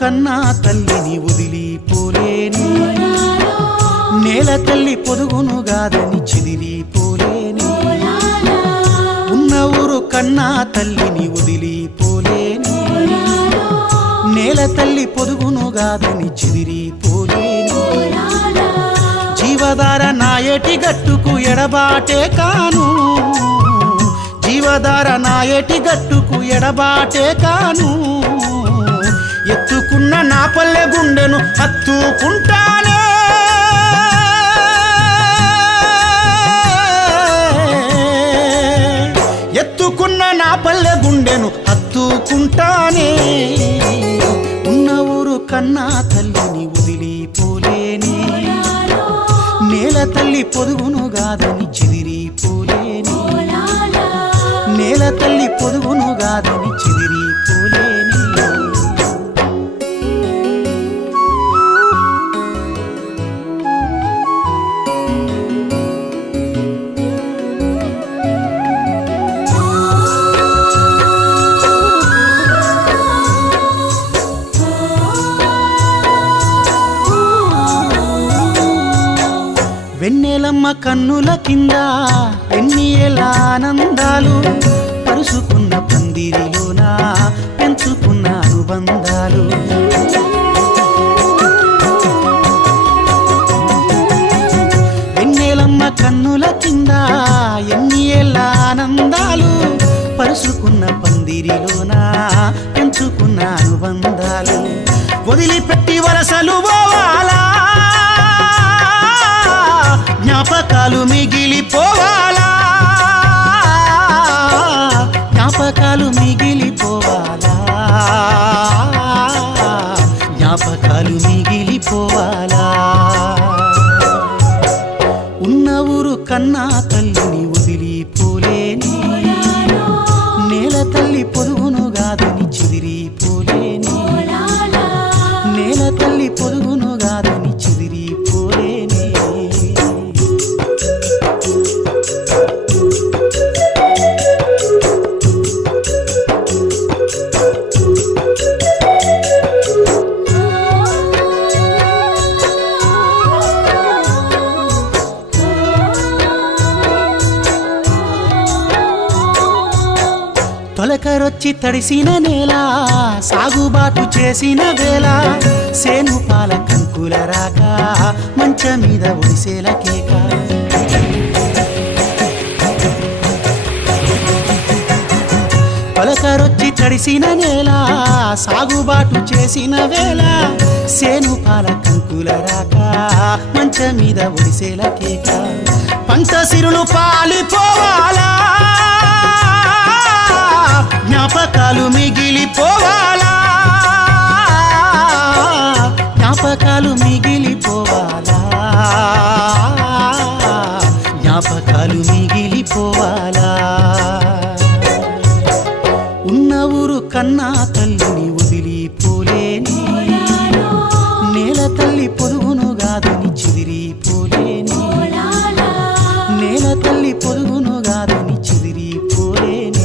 కన్నా తల్లిని వదిలిపోలేని, నేల తల్లి పొదుగును గాదని చెదిరిపోలేని, ఉన్న ఊరు కన్నా తల్లిని వదిలిపోలేని, నేల తల్లి పొదుగును గాదని చెదిరిపోలేని, జీవధార నాయటి గట్టుకు ఎడబాటే కాను, జీవధార నాయటి గట్టుకు ఎడబాటే కాను, ఎత్తుకున్న నా పల్లె గుండెను హత్తుకుంటానే, ఎత్తుకున్న నా పల్లె గుండెను హత్తుకుంటానే, ఉన్న ఊరు కన్నా తల్లిని వదిలిపోలేని, నేల తల్లి పొదుగును గాదని చెదిరిపోలేని, నేల తల్లి పొదుగును గాదని చెదిరిపోలేని. వెన్నెలమ్మ కన్నుల కింద ఎన్ని ఏళ్ళ ఆనందాలు, పరుసుకున్న పందిరిలోన పెంచుకున్న అనుబంధాలు, వెన్నెలమ్మ కన్నుల కింద ఎన్ని ఏళ్ళ ఆనందాలు, పరుసుకున్న పందిరిలోన పెంచుకున్న అనుబంధాలు, వదిలిపెట్టి వరసలు పోవాలా, జ్ఞాపకాలు మిగిలిపోవాలా, జ్ఞాపకాలు మిగిలిపోవాలా, జ్ఞాపకాలు మిగిలిపోవాలా, ఉన్న ఊరు కన్నా తల్లిని వదిలిపోలేని, నేల తల్లి పొదుగును గాదని చెదిరిపోలేని, నేల తల్లి పొదుగును గాదని చెదిరిపోలేని. తొలకరొచ్చి తడిసిన నేల, సాగుబాటు చేసిన వేళ, సేను పాల కంకుల రాక మంచ మీద ఒడిసేల కేక, తొలకరొచ్చి తడిసిన నేల, సాగుబాటు చేసిన వేళ, సేను పాల కంకుల రాక మంచ మీద ఒడిసేల కేక, పంట సిరులు పాలిపోవాలా, జ్ఞాపకాలు మిగిలిపోవాలా, జ్ఞాపకాలు మిగిలిపోవాలా, జ్ఞాపకాలు మిగిలిపోవాలా, ఉన్న ఊరు కన్నా తల్లిని వదిలిపోలేని, నేల తల్లి పొదుగును గాదని చెదిరిపోలేని, నేల తల్లి పొదుగును గాదని చెదిరిపోలేని.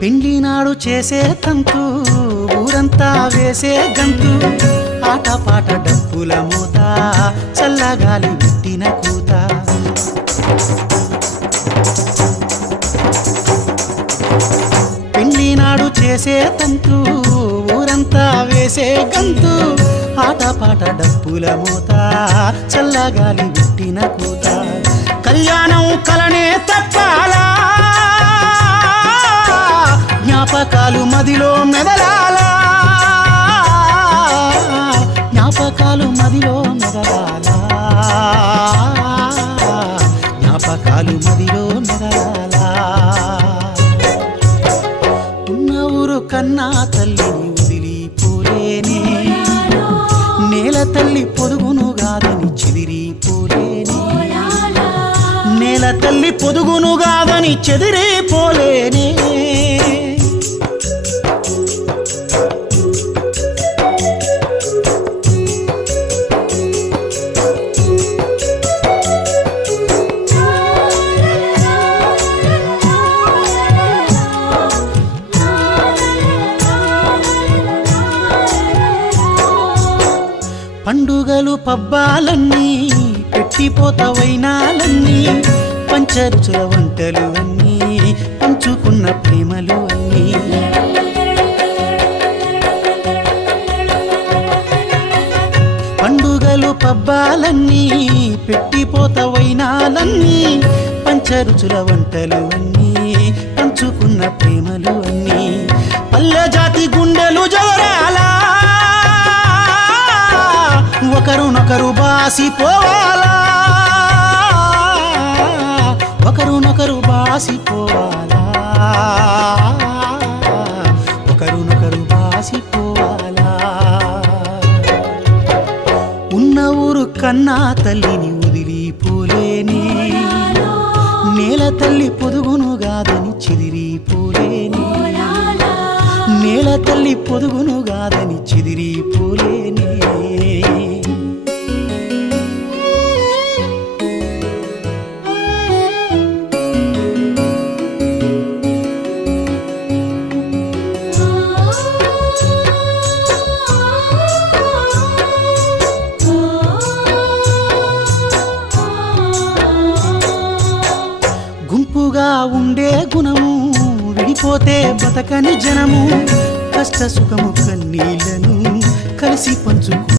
పెండ్లి నాడు చేసే తంతు, ఊరంతా వేసే గంతు, ఆటపాట డప్పుల మూత, చల్లగాలి పెట్టిన కూత, పెండ్లి నాడు చేసే తంతు, ఊరంతా వేసే గంతు, ఆటపాట డప్పుల మూత, చల్లగాలి పెట్టిన కూత, కళ్యాణం కలనే తప్పాలా, జ్ఞాపకాలు మదిలో మెదలాలా, జ్ఞాపకాలు మదిలో మెదలాలా, జ్ఞాపకాలు మదిలో మెదలాలా, ఉన్న ఊరు కన్నా తల్లిని వదిలిపోలేని, నేల తల్లి పొదుగును గాదని చెదిరిపోలేని, నేల తల్లి తల్లి పొదుగును గాదని చెదిరిపోలేనే పండుగలు పబ్బాలన్నీ పెట్టిపోతవైనాలన్నీ పంచరుచుల వంటలు అన్నీ పంచుకున్న ప్రేమలు అన్నీ పండుగలు పబ్బాలన్నీ పెట్టిపోతవైనాలన్నీ పంచరుచుల వంటలు అన్నీ పంచుకున్న ప్రేమలు అన్నీ పల్లె జాతి గుండెలు జవరాలా ఒకరునొకరు బాసిపోవాలా ఒకరునొకరు బాసిపోవాలా ఒకరునొకరు బాసిపోవాలా ఉన్న ఊరు కన్నా తల్లిని వదిలిపోలేనే నేల తల్లి పొదుగును గాదని చెదిరిపోలేనే నేల తల్లి పొదుగును గాదని చెదిరిపోలేనే గుంపుగా ఉండే గుణము విడిపోతే బతకని జనము కష్ట సుఖము కన్నీళ్లను కలిసి పంచుకు